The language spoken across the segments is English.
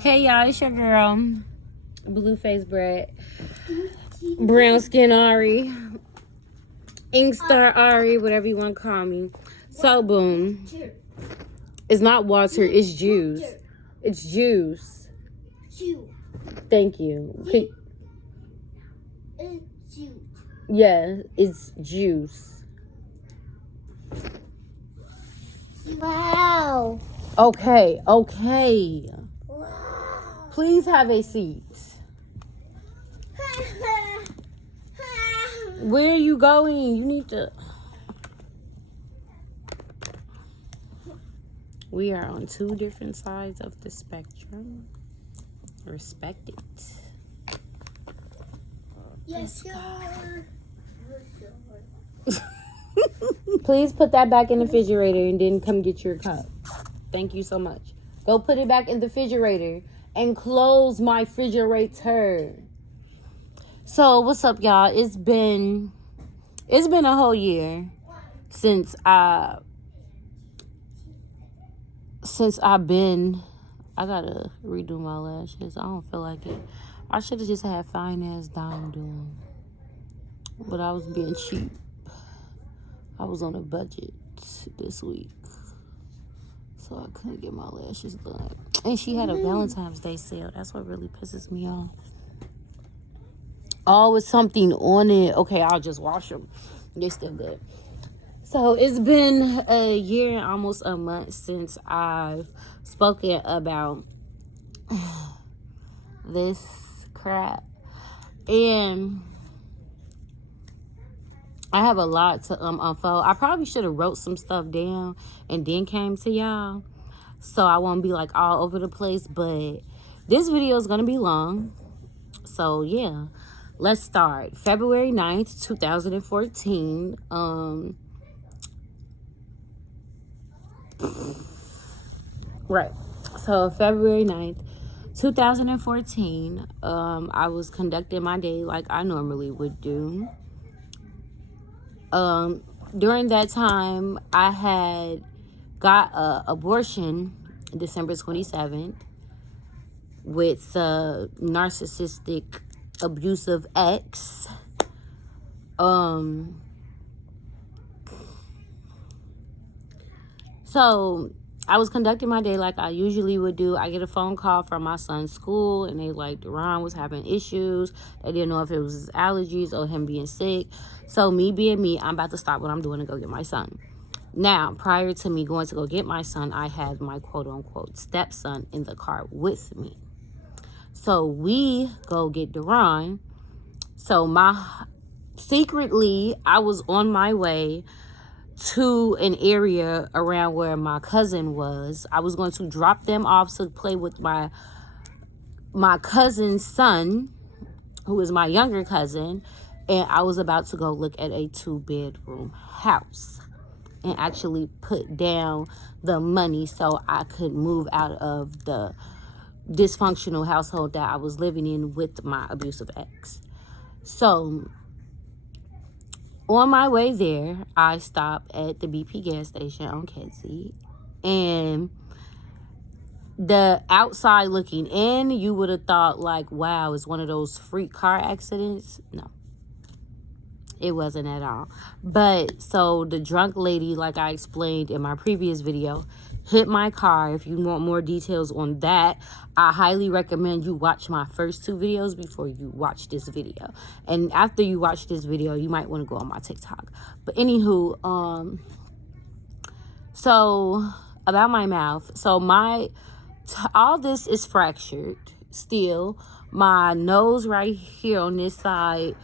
Hey y'all, it's your girl, blue face bread, brown skin Ari, ink star Ari, whatever you want to call me. So boom, it's not water, it's juice. It's juice. Thank you. Yeah, it's juice. Wow. Okay. Wow. Please have a seat. Where are you going? You need to... We are on two different sides of the spectrum. Respect it. Yes, sir. Please put that back in the refrigerator and then come get your cup. Thank you so much. Go put it back in the refrigerator and close my refrigerator. So what's up, y'all? It's been a whole year since I gotta redo my lashes. I don't feel like it. I should have just had fine ass dime doing, but I was being cheap. I was on a budget this week, so I couldn't get my lashes done. And she had a Valentine's Day sale. That's what really pisses me off. All with something on it. Okay, I'll just wash them. They're still good. So it's been a year and almost a month since I've spoken about this crap. And I have a lot to unfold. I probably should have wrote some stuff down and then came to y'all, so I won't be like all over the place. But this video is gonna be long, so yeah, let's start. February 9th, 2014. Right. So February 9th, 2014, I was conducting my day like I normally would do. During that time, I had got an abortion December 27th with a narcissistic, abusive ex. So I was conducting my day like I usually would do. I get a phone call from my son's school, and they like, Duran was having issues. They didn't know if it was his allergies or him being sick. So me being me, I'm about to stop what I'm doing and go get my son. Now, prior to me going to go get my son, I had my quote-unquote stepson in the car with me. So we go get Duran. So secretly, I was on my way to an area around where my cousin was. I was going to drop them off to play with my cousin's son, who is my younger cousin, and I was about to go look at a 2-bedroom house and actually put down the money so I could move out of the dysfunctional household that I was living in with my abusive ex. So on my way there, I stopped at the BP gas station on Kedzie, and the outside looking in, you would have thought like, wow, it's one of those freak car accidents. No, it wasn't at all. But so the drunk lady, like I explained in my previous video, hit my car. If you want more details on that, I highly recommend you watch my first 2 videos before you watch this video. And after you watch this video, you might want to go on my TikTok. But anywho, so about my mouth. So all this is fractured still. My nose right here on this side,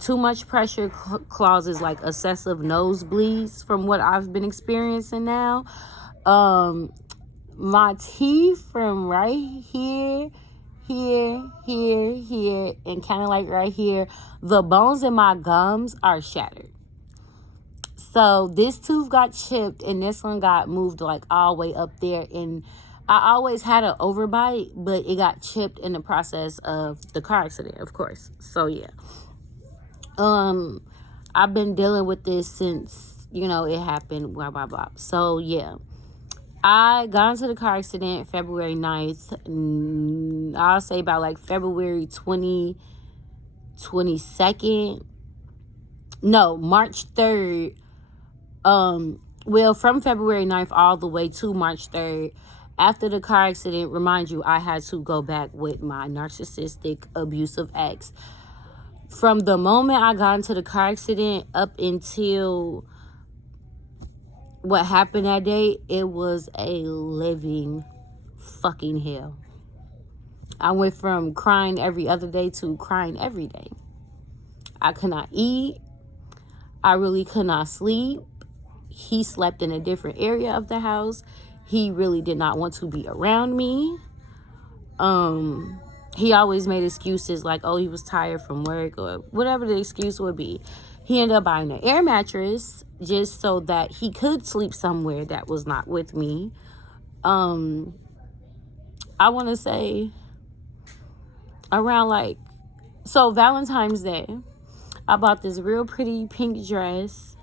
too much pressure causes like excessive nosebleeds from what I've been experiencing now. My teeth from right here, and kind of like right here, the bones in my gums are shattered. So this tooth got chipped and this one got moved like all the way up there. And I always had an overbite, but it got chipped in the process of the car accident, of course. So yeah. I've been dealing with this since, it happened, blah, blah, blah. So, yeah. I got into the car accident February 9th. I'll say about like February 22nd. No, March 3rd. Well, from February 9th all the way to March 3rd. After the car accident, remind you, I had to go back with my narcissistic, abusive ex. From the moment I got into the car accident up until what happened that day, it was a living fucking hell. I went from crying every other day to crying every day. I could not eat. I really could not sleep. He slept in a different area of the house. He really did not want to be around me. He always made excuses like, oh, he was tired from work or whatever the excuse would be. He ended up buying an air mattress just so that he could sleep somewhere that was not with me. I want to say around Valentine's Day, I bought this real pretty pink dress.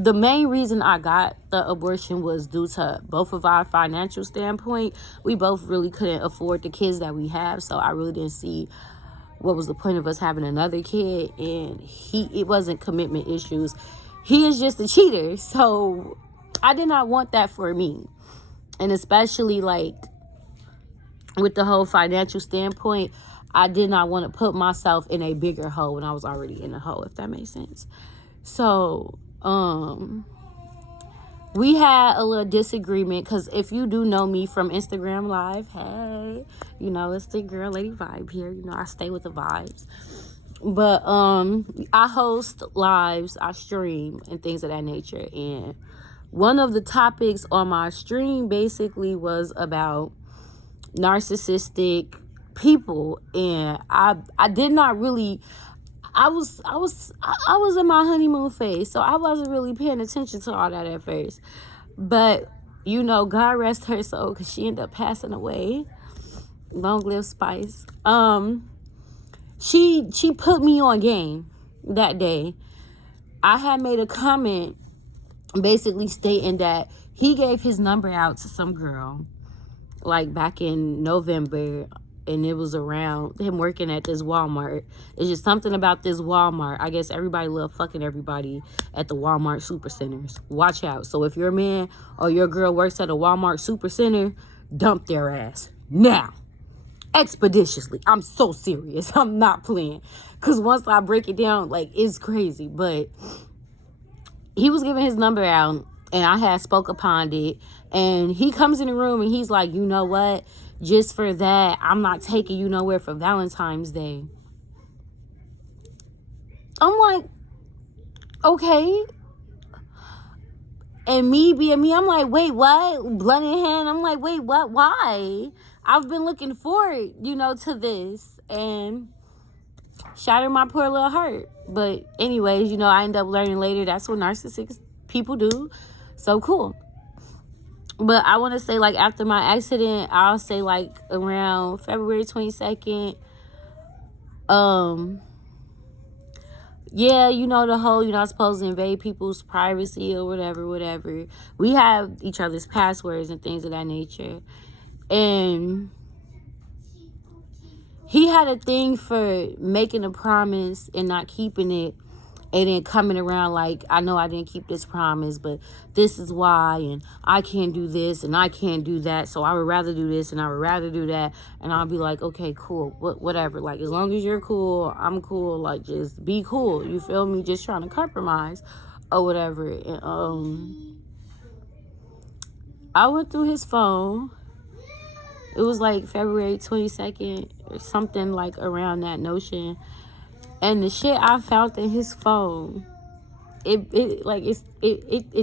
The main reason I got the abortion was due to both of our financial standpoint. We both really couldn't afford the kids that we have, so I really didn't see what was the point of us having another kid. And it wasn't commitment issues. He is just a cheater, so I did not want that for me. And especially like with the whole financial standpoint, I did not want to put myself in a bigger hole when I was already in a hole, if that makes sense. So we had a little disagreement because if you do know me from Instagram Live, hey, you know, it's the girl Lady Vibe here. You know, I stay with the vibes. But I host lives, I stream and things of that nature. And one of the topics on my stream basically was about narcissistic people. And I did not really... I was in my honeymoon phase, so I wasn't really paying attention to all that at first. But, you know, God rest her soul, because she ended up passing away. Long live Spice. She put me on game that day. I had made a comment basically stating that he gave his number out to some girl, like back in November. And it was around him working at this Walmart. It's just something about this Walmart. I guess everybody love fucking everybody at the Walmart supercenters. Watch out. So if your man or your girl works at a Walmart supercenter, dump their ass now. Expeditiously. I'm so serious. I'm not playing. Because once I break it down, like, it's crazy. But he was giving his number out, and I had spoke upon it. And he comes in the room, and he's like, you know what? Just for that, I'm not taking you nowhere for Valentine's Day. I'm like, okay. And me being me, I'm like, wait, what? Blunt in hand. I'm like, wait, what? Why? I've been looking forward, you know, to this. And shattered my poor little heart. But anyways, you know, I end up learning later that's what narcissistic people do. So cool. But I want to say, like, after my accident, I'll say, like, around February 22nd, yeah, you know, the whole, you're not supposed to invade people's privacy or whatever. We have each other's passwords and things of that nature. And he had a thing for making a promise and not keeping it. And then coming around like, I know I didn't keep this promise, but this is why, and I can't do this, and I can't do that, so I would rather do this, and I would rather do that. And I'll be like, okay, cool, whatever. Like, as long as you're cool, I'm cool. Like, just be cool. You feel me? Just trying to compromise or whatever. And I went through his phone. It was like February 22nd or something like around that notion. And the shit I found in his phone, it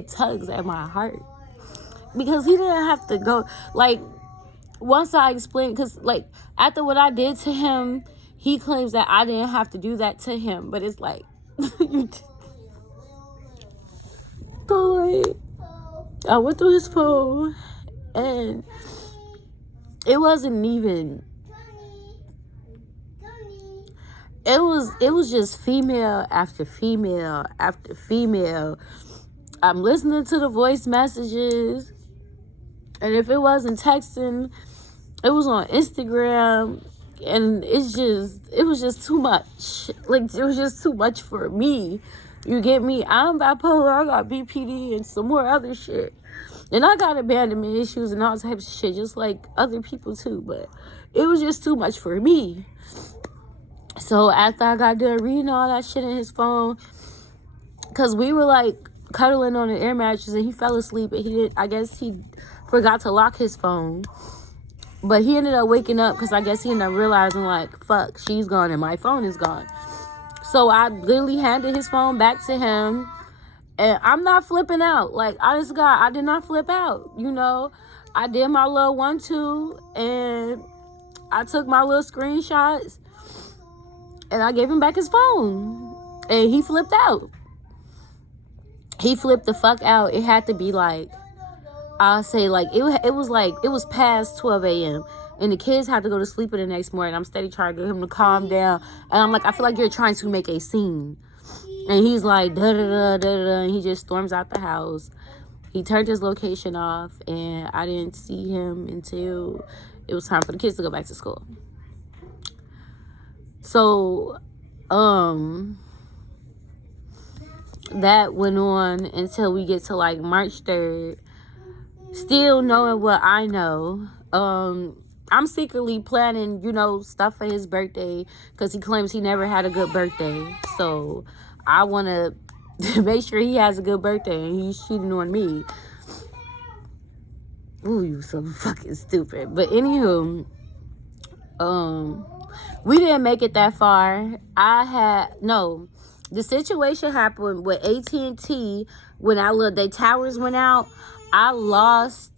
tugs at my heart. Because he didn't have to go. Like, once I explained, because, like, after what I did to him, he claims that I didn't have to do that to him. But it's like, boy, I went through his phone, and it wasn't even... It was just female after female after female I'm listening to the voice messages. And if it wasn't texting, it was on Instagram. And it was just too much. Like, it was just too much for me. You get me? I'm bipolar. I got BPD and some more other shit. And I got abandonment issues and all types of shit, just like other people too. But it was just too much for me. So after I got done reading all that shit in his phone, because we were like cuddling on the air mattress and he fell asleep and I guess he forgot to lock his phone. But he ended up waking up because I guess he ended up realizing, like, fuck, she's gone and my phone is gone. So I literally handed his phone back to him. And I'm not flipping out. Like, honest to God, I did not flip out. You know, I did my little 1-2 and I took my little screenshots and I gave him back his phone. And he flipped out. He flipped the fuck out. It had to be like, I'll say like, it was past 12 a.m. And the kids had to go to sleep the next morning. I'm steady trying to get him to calm down. And I'm like, I feel like you're trying to make a scene. And he's like, da-da-da-da-da, and he just storms out the house. He turned his location off, and I didn't see him until it was time for the kids to go back to school. So, that went on until we get to, like, March 3rd. Still knowing what I know, I'm secretly planning, you know, stuff for his birthday because he claims he never had a good birthday. So I want to make sure he has a good birthday and he's cheating on me. Ooh, you so fucking stupid. But anywho, we didn't make it that far. The situation happened with AT&T when their towers went out. I lost,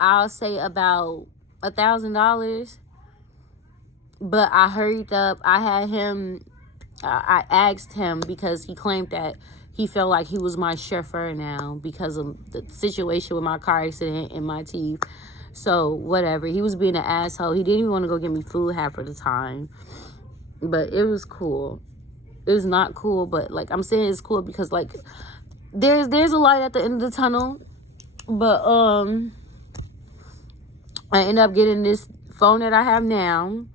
I'll say about $1,000, but I hurried up. I asked him because he claimed that he felt like he was my chauffeur now because of the situation with my car accident and my teeth. So whatever, he was being an asshole. He didn't even want to go get me food half of the time, but it was cool. It was not cool, but like I'm saying, it's cool because like there's a light at the end of the tunnel. But I ended up getting this phone that I have now,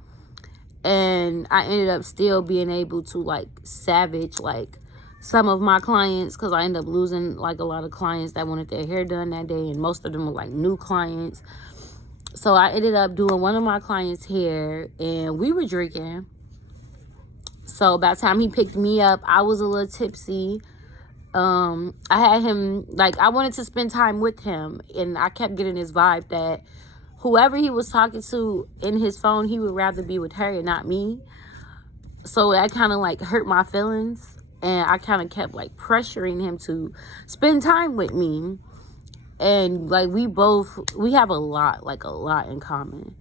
and I ended up still being able to like savage like some of my clients because I ended up losing like a lot of clients that wanted their hair done that day, and most of them were like new clients. So I ended up doing one of my clients' hair, and we were drinking. So by the time he picked me up, I was a little tipsy. I had him, like, I wanted to spend time with him, and I kept getting this vibe that whoever he was talking to in his phone, he would rather be with her and not me. So that kind of, like, hurt my feelings, and I kind of kept, like, pressuring him to spend time with me. And, like, we have a lot in common.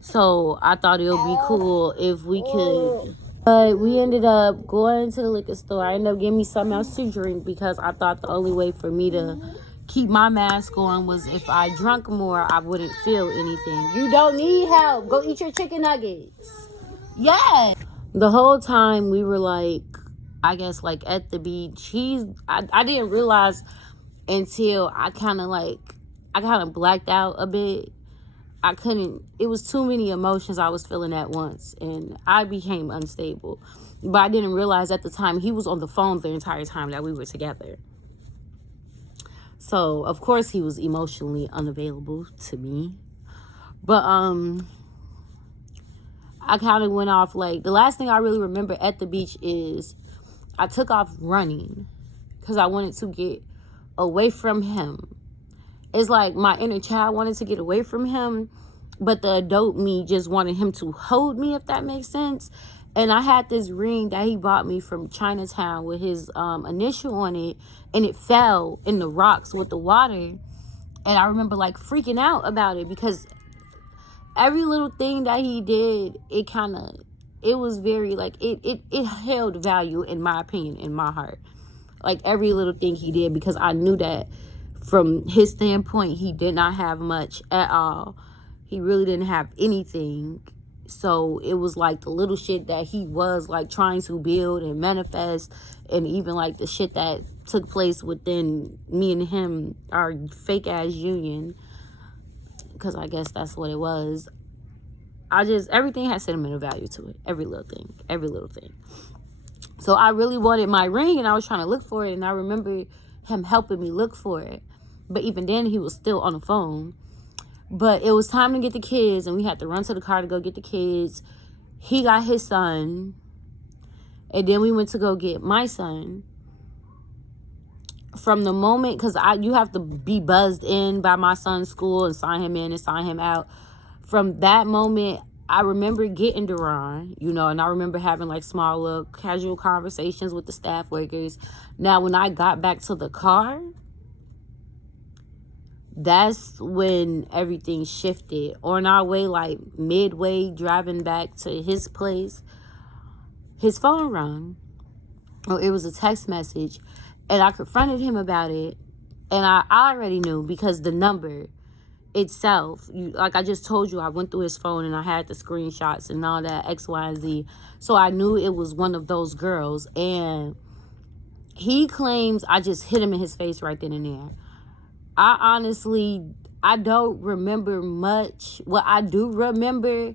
So I thought it would be cool if we could. But we ended up going to the liquor store. I ended up getting me something else to drink because I thought the only way for me to keep my mask on was if I drank more, I wouldn't feel anything. You don't need help. Go eat your chicken nuggets. Yes. The whole time we were like, I guess like at the beach. I didn't realize until I kind of blacked out a bit. It was too many emotions I was feeling at once, and I became unstable. But I didn't realize at the time he was on the phone the entire time that we were together. So, of course, he was emotionally unavailable to me. But, I kind of went off, like, the last thing I really remember at the beach is I took off running because I wanted to get away from him. It's like my inner child wanted to get away from him, but the adult me just wanted him to hold me, if that makes sense. And I had this ring that he bought me from Chinatown with his initial on it, and it fell in the rocks with the water. And I remember like freaking out about it because every little thing that he did, it was very like, it held value in my opinion, in my heart. Like every little thing he did, because I knew that from his standpoint, he did not have much at all. He really didn't have anything. So it was like the little shit that he was like trying to build and manifest, and even like the shit that took place within me and him, our fake ass union, because I guess that's what it was. Everything had sentimental value to it. Every little thing. So I really wanted my ring, and I was trying to look for it, and I remember him helping me look for it. But even then, he was still on the phone. But it was time to get the kids, and we had to run to the car to go get the kids. He got his son, and then we went to go get my son. From the moment, because you have to be buzzed in by my son's school and sign him in and sign him out. From that moment, I remember getting Duran, and I remember having like small little casual conversations with the staff workers. Now, when I got back to the car, that's when everything shifted. On our way, like midway driving back to his place, his phone rang. Oh, it was a text message, and I confronted him about it. And I already knew, because the number itself, like I just told you, I went through his phone and I had the screenshots and all that, X, Y, and Z. So I knew it was one of those girls. And he claims I just hit him in his face right then and there. I don't remember much. What I do remember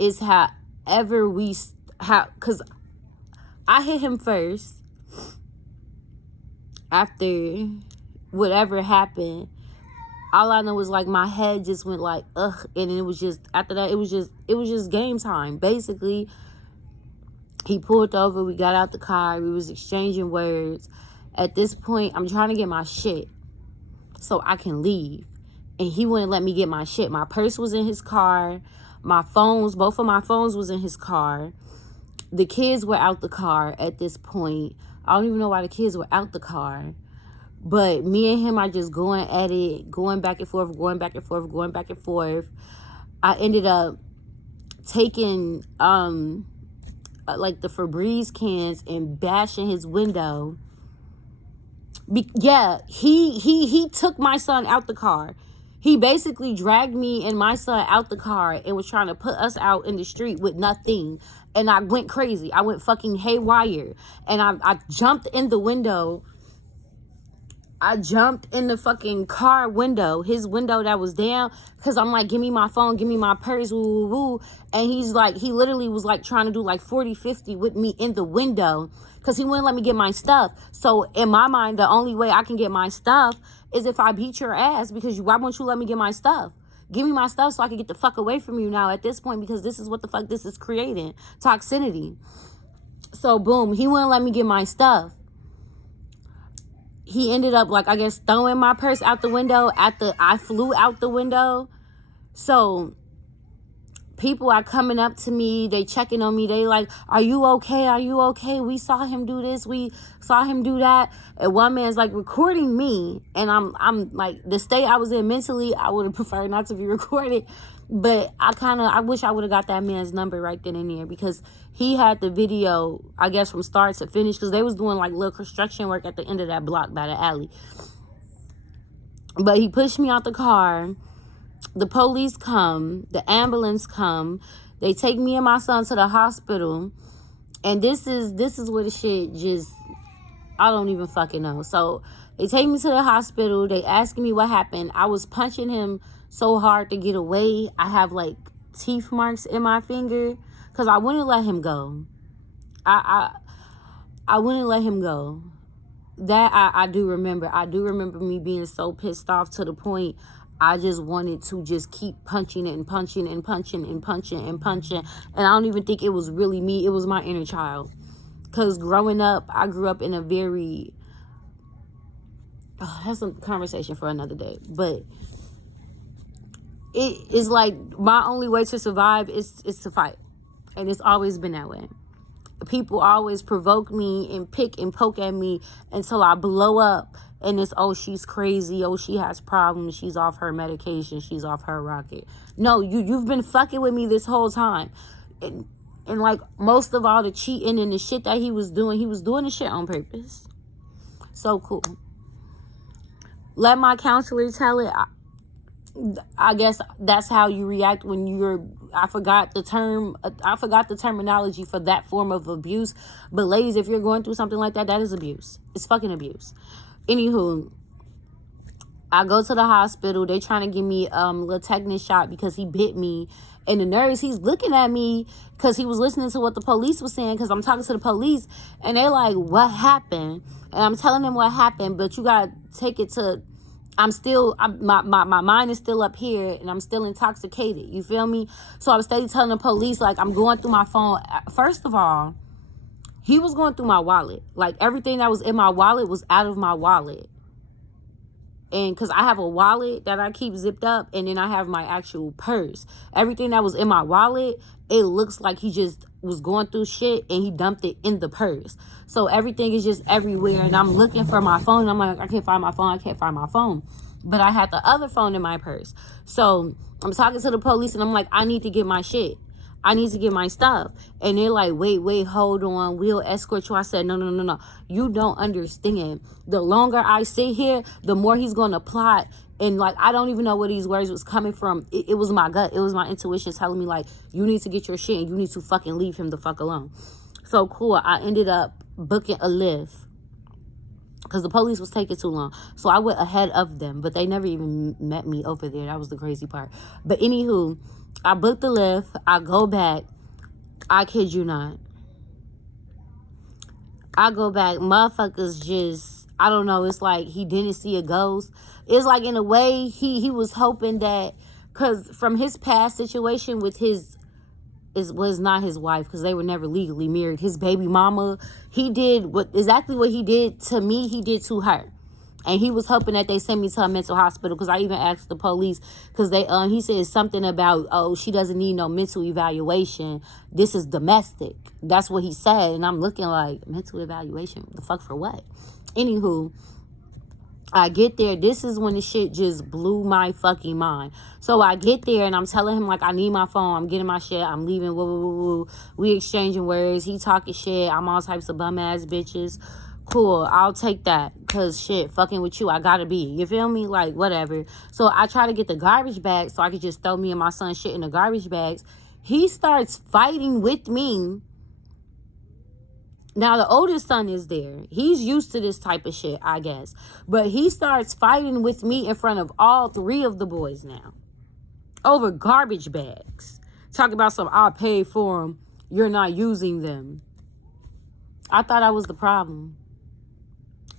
is because I hit him first after whatever happened. All I know was like my head just went like, ugh. And it was just, after that, it was just game time. Basically, he pulled over. We got out the car. We was exchanging words. At this point, I'm trying to get my shit so I can leave. And he wouldn't let me get my shit. My purse was in his car. Both of my phones was in his car. The kids were out the car at this point. I don't even know why the kids were out the car. But me and him are just going at it, going back and forth. I ended up taking like the Febreze cans and bashing his window. He took my son out the car. He basically dragged me and my son out the car and was trying to put us out in the street with nothing. And I went crazy. I went fucking haywire. And I jumped in the window. I jumped in the fucking car window, his window that was down, because I'm like, give me my phone, give me my purse, woo, woo, woo. And he literally was like trying to do like 40-50 with me in the window, because he wouldn't let me get my stuff. So in my mind, the only way I can get my stuff is if I beat your ass, because why won't you let me get my stuff? Give me my stuff so I can get the fuck away from you now at this point, because this is what the fuck this is creating. Toxicity. So boom, he wouldn't let me get my stuff. He ended up, like, I guess, throwing my purse out the window. I flew out the window. So people are coming up to me. They checking on me. They like, are you okay? Are you okay? We saw him do this. We saw him do that. And one man's like recording me. And I'm like, the state I was in mentally, I would have preferred not to be recorded. But I wish I would have got that man's number right then and there, because he had the video, I guess, from start to finish, because they was doing like little construction work at the end of that block by the alley. But he pushed me out the car. The police come. The ambulance come. They take me and my son to the hospital. And this is where the shit just, I don't even fucking know. So they take me to the hospital. They asking me what happened. I was punching him so hard to get away. I have like teeth marks in my finger, because I wouldn't let him go. I wouldn't let him go. That I do remember. I do remember me being so pissed off to the point I just wanted to just keep punching and punching and punching and punching and punching. And I don't even think it was really me. It was my inner child. Because growing up, I grew up in a very... that's a conversation for another day. But it is like my only way to survive is to fight. And it's always been that way. People always provoke me and pick and poke at me until I blow up. And it's, oh, she's crazy. Oh, she has problems. She's off her medication. She's off her rocket. No, you've been fucking with me this whole time. And like most of all the cheating and the shit that he was doing the shit on purpose. So cool. Let my counselor tell it. I guess that's how you react when you're, I forgot the terminology for that form of abuse. But ladies, if you're going through something like that, that is abuse. It's fucking abuse. Anywho, I go to the hospital. They trying to give me a little tetanus shot because he bit me. And the nurse, he's looking at me because he was listening to what the police was saying, because I'm talking to the police. And they like, what happened? And I'm telling them what happened, but you got to take it to... my mind is still up here and I'm still intoxicated. You feel me? So I was steady telling the police, like, I'm going through my phone. First of all, he was going through my wallet. Like, everything that was in my wallet was out of my wallet. And because I have a wallet that I keep zipped up, and then I have my actual purse. Everything that was in my wallet, it looks like he just was going through shit and he dumped it in the purse. So everything is just everywhere, and I'm looking for my phone. And I'm like, I can't find my phone. But I had the other phone in my purse. So I'm talking to the police, and I'm like, I need to get my shit. I need to get my stuff. And they're like, wait, hold on. We'll escort you. I said, no. You don't understand. The longer I sit here, the more he's going to plot. And, like, I don't even know where these words was coming from. It was my gut. It was my intuition telling me, like, you need to get your shit and you need to fucking leave him the fuck alone. So, cool. I ended up booking a Lyft because the police was taking too long. So, I went ahead of them. But they never even met me over there. That was the crazy part. But, anywho, I booked the Lyft. I go back. I kid you not. I go back. Motherfuckers just, I don't know. It's like he didn't see a ghost. It's like, in a way, he was hoping that, because from his past situation with was not his wife, because they were never legally married. His baby mama, he did exactly what he did to me, he did to her. And he was hoping that they send me to a mental hospital, because I even asked the police, because he said something about, oh, she doesn't need no mental evaluation. This is domestic. That's what he said. And I'm looking like, mental evaluation? The fuck for what? Anywho, I get there. This is when the shit just blew my fucking mind. So I get there and I'm telling him, like, I need my phone. I'm getting my shit. I'm leaving. Woo, woo, woo, woo. We exchanging words. He talking shit. I'm all types of bum ass bitches. Cool, I'll take that, because shit, fucking with you, I gotta be. You feel me? Like, whatever. So I try to get the garbage bag so I could just throw me and my son's shit in the garbage bags. He starts fighting with me. Now, the oldest son is there. He's used to this type of shit, I guess. But he starts fighting with me in front of all three of the boys now. Over garbage bags. Talk about some, I'll pay for them. You're not using them. I thought I was the problem.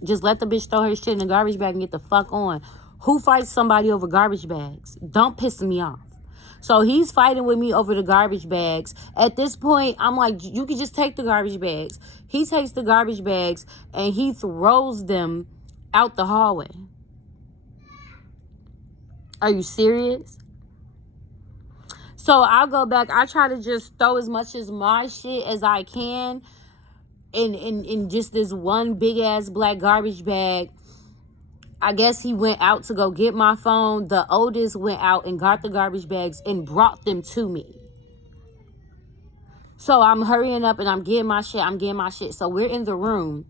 Just let the bitch throw her shit in the garbage bag and get the fuck on. Who fights somebody over garbage bags? Don't piss me off. So he's fighting with me over the garbage bags. At this point, I'm like, you can just take the garbage bags. He takes the garbage bags and he throws them out the hallway. Are you serious? So I'll go back. I try to just throw as much as my shit as I can in just this one big ass black garbage bag. I guess he went out to go get my phone. The oldest went out and got the garbage bags and brought them to me. So I'm hurrying up and I'm getting my shit. So we're in the room.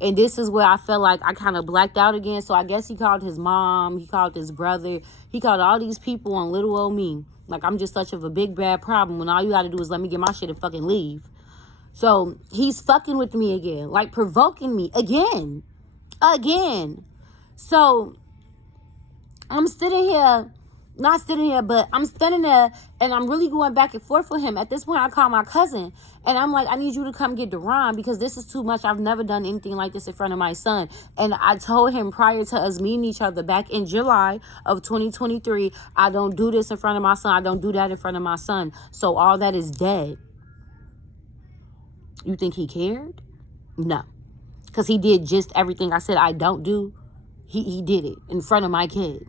And this is where I felt like I kind of blacked out again. So I guess he called his mom. He called his brother. He called all these people on little old me. Like, I'm just such of a big bad problem when all you got to do is let me get my shit and fucking leave. So he's fucking with me again. Like, provoking me again. So I'm sitting here, not sitting here, but I'm standing there and I'm really going back and forth with him. At this point, I call my cousin and I'm like, I need you to come get Deron because this is too much. I've never done anything like this in front of my son. And I told him prior to us meeting each other back in July of 2023, I don't do this in front of my son. I don't do that in front of my son. So all that is dead. You think he cared? No. Because he did just everything I said I don't do. He did it in front of my kid.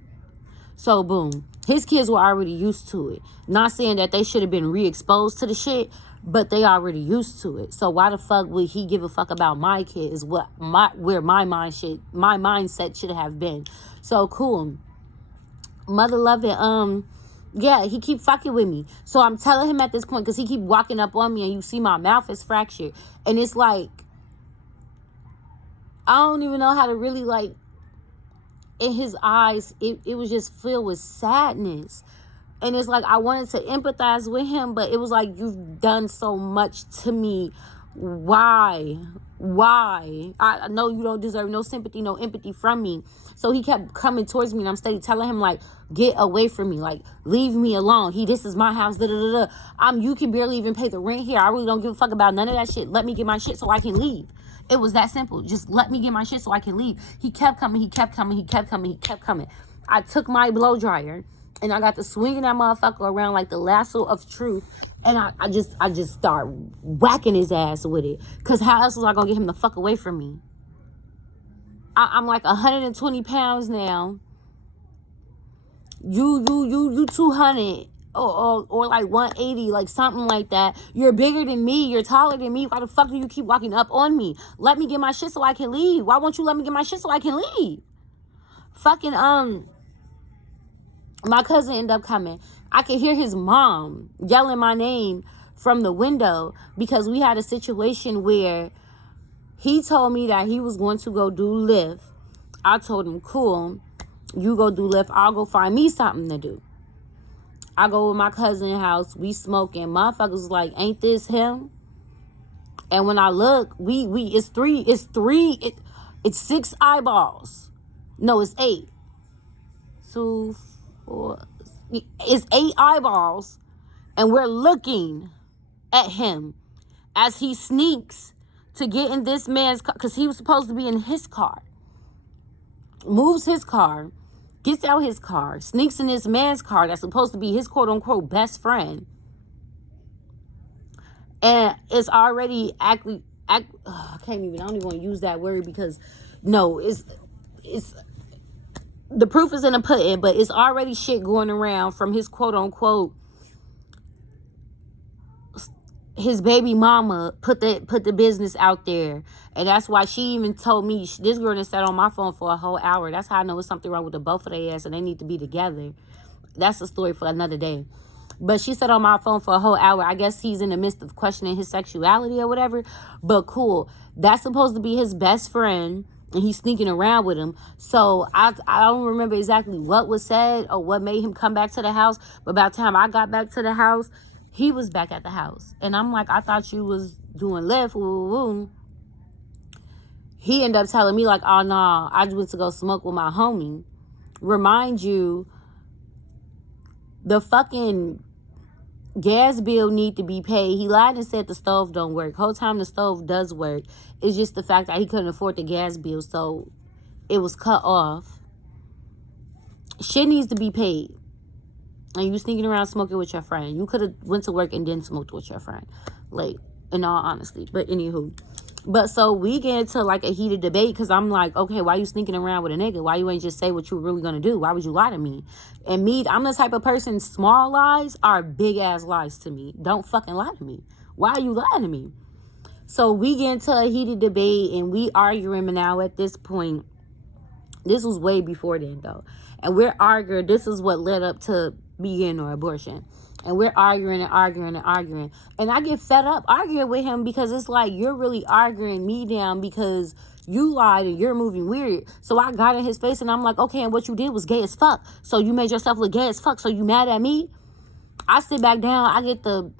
So, boom. His kids were already used to it. Not saying that they should have been re-exposed to the shit, but they already used to it. So, why the fuck would he give a fuck about my kid is where my mindset should have been. So, cool. Mother loving, yeah, he keep fucking with me. So, I'm telling him at this point, because he keep walking up on me, and you see my mouth is fractured. And it's like, I don't even know how to really, like, in his eyes, it was just filled with sadness. And it's like I wanted to empathize with him, but it was like, you've done so much to me. Why? I know you don't deserve no sympathy, no empathy from me. So he kept coming towards me, and I'm steady telling him, like, get away from me, like, leave me alone. This is my house. Da da da da. You can barely even pay the rent here. I really don't give a fuck about none of that shit. Let me get my shit so I can leave. It was that simple. Just let me get my shit so I can leave. He kept coming. He kept coming. He kept coming. He kept coming. I took my blow dryer, and I got to swinging that motherfucker around like the lasso of truth. And I just start whacking his ass with it. Because how else was I going to get him the fuck away from me? I'm like 120 pounds now. You 200 or like 180, like something like that. You're bigger than me. You're taller than me. Why the fuck do you keep walking up on me? Let me get my shit so I can leave. Why won't you let me get my shit so I can leave? Fucking, my cousin ended up coming. I could hear his mom yelling my name from the window because we had a situation where he told me that he was going to go do Lyft. I told him, cool, you go do Lyft. I'll go find me something to do. I go with my cousin's house. We smoking. Motherfuckers was like, ain't this him? And when I look, it's 6 eyeballs. No, it's 8. 2, 4. It's 8 eyeballs, and we're looking at him as he sneaks to get in this man's car, because he was supposed to be in his car. Moves his car, gets out his car, sneaks in this man's car that's supposed to be his quote-unquote best friend, and it's already I don't even want to use that word, because no, it's the proof is in the pudding, but it's already shit going around from his quote-unquote, his baby mama put the business out there. And that's why she even told me, this girl done sat on my phone for a whole hour. That's how I know it's something wrong with the both of their ass and they need to be together. That's a story for another day. But she sat on my phone for a whole hour. I guess he's in the midst of questioning his sexuality or whatever. But cool. That's supposed to be his best friend, and he's sneaking around with him. So I don't remember exactly what was said or what made him come back to the house. But by the time I got back to the house, he was back at the house. And I'm like, I thought you was doing Lyft. Woo, woo, woo. He ended up telling me like, oh, no, I just went to go smoke with my homie. Remind you, the fucking gas bill need to be paid. He lied and said the stove don't work. Whole time the stove does work. It's just the fact that he couldn't afford the gas bill, so it was cut off. Shit needs to be paid. And you sneaking around smoking with your friend. You could have went to work and then smoked with your friend. Like, in all honesty. But anywho. But so we get into like a heated debate because I'm like, okay, why you sneaking around with a nigga? Why you ain't just say what you were really going to do? Why would you lie to me? And me, I'm the type of person, small lies are big ass lies to me. Don't fucking lie to me. Why are you lying to me? So we get into a heated debate and we arguing now at this point. This was way before then though. And we're arguing. This is what led up to me getting an abortion. And we're arguing and arguing and arguing. And I get fed up arguing with him because it's like, you're really arguing me down because you lied and you're moving weird. So I got in his face and I'm like, okay, and what you did was gay as fuck. So you made yourself look gay as fuck. So you mad at me? I sit back down. I get the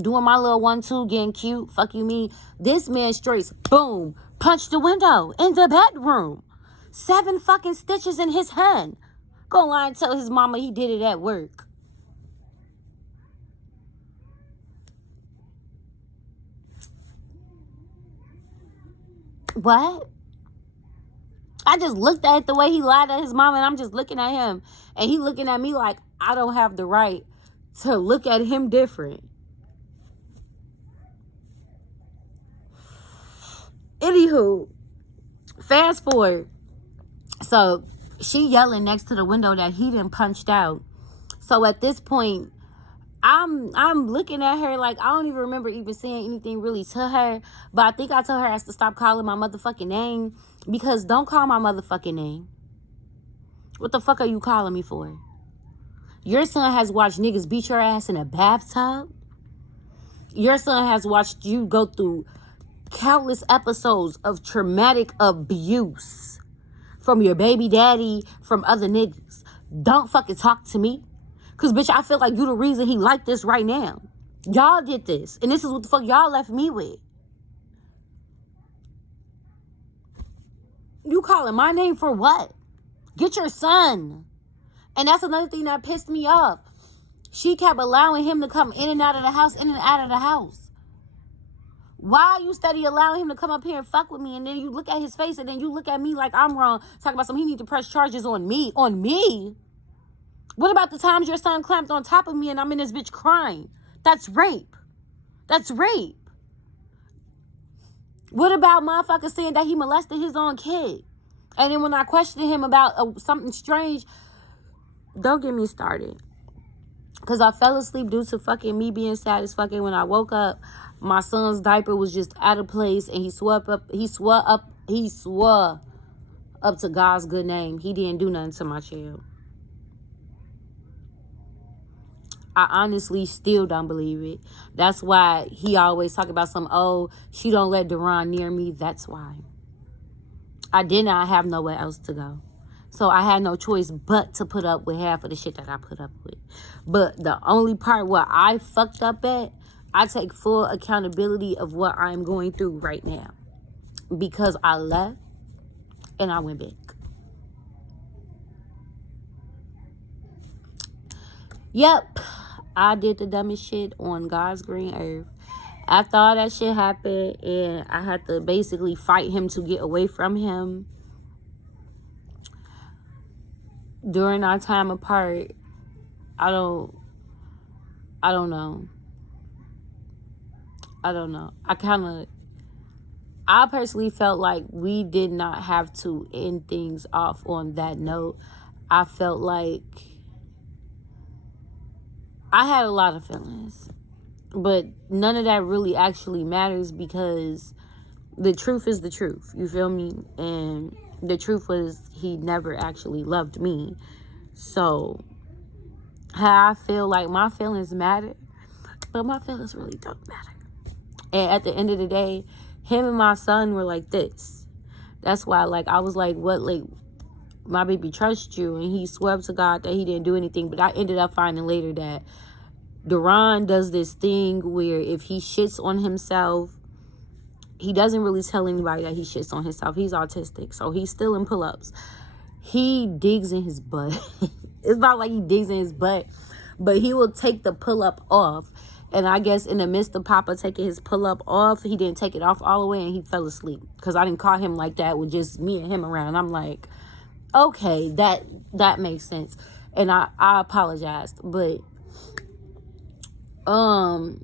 doing my little 1-2, getting cute. Fuck you mean? This man straight, boom, punched the window in the bedroom. 7 fucking stitches in his hand. Go lie and tell his mama he did it at work. What? I just looked at the way he lied at his mom, and I'm just looking at him. And he looking at me like I don't have the right to look at him different. Anywho, fast forward. So she yelling next to the window that he done punched out. So at this point, I'm looking at her like I don't even remember even saying anything really to her. But I think I told her has to stop calling my motherfucking name. Because don't call my motherfucking name. What the fuck are you calling me for? Your son has watched niggas beat your ass in a bathtub. Your son has watched you go through countless episodes of traumatic abuse from your baby daddy, from other niggas. Don't fucking talk to me. Because, bitch, I feel like you the reason he like this right now. Y'all did this. And this is what the fuck y'all left me with. You calling my name for what? Get your son. And that's another thing that pissed me off. She kept allowing him to come in and out of the house, in and out of the house. Why you steady allowing him to come up here and fuck with me, and then you look at his face, and then you look at me like I'm wrong, talking about he need to press charges on me? On me? What about the times your son clamped on top of me and I'm in this bitch crying? That's rape. That's rape. What about motherfuckers saying that he molested his own kid? And then when I questioned him about something strange, don't get me started. Because I fell asleep due to fucking me being sad as fucking. When I woke up, my son's diaper was just out of place, and he swore up to God's good name. He didn't do nothing to my child. I honestly still don't believe it. That's why he always talk about she don't let Deron near me. That's why. I did not have nowhere else to go. So I had no choice but to put up with half of the shit that I put up with. But the only part where I fucked up at, I take full accountability of what I'm going through right now. Because I left and I went back. Yep. I did the dumbest shit on God's green earth. After all that shit happened and I had to basically fight him to get away from him. During our time apart, I don't know. I personally felt like we did not have to end things off on that note. I felt like I had a lot of feelings, but none of that really actually matters because the truth is the truth. You feel me? And the truth was he never actually loved me. So how I feel like my feelings matter, but my feelings really don't matter. And at the end of the day, him and my son were like this. That's why, I was like, what, my baby trusts you, and he swore to God that he didn't do anything. But I ended up finding later that Deron does this thing where if he shits on himself, he doesn't really tell anybody that he shits on himself. He's autistic, so he's still in pull-ups. He digs in his butt. It's not like he digs in his butt, but he will take the pull-up off. And I guess in the midst of Papa taking his pull-up off, he didn't take it off all the way, and he fell asleep. Because I didn't call him like that with just me and him around. I'm like, okay, that makes sense. And I apologized. But in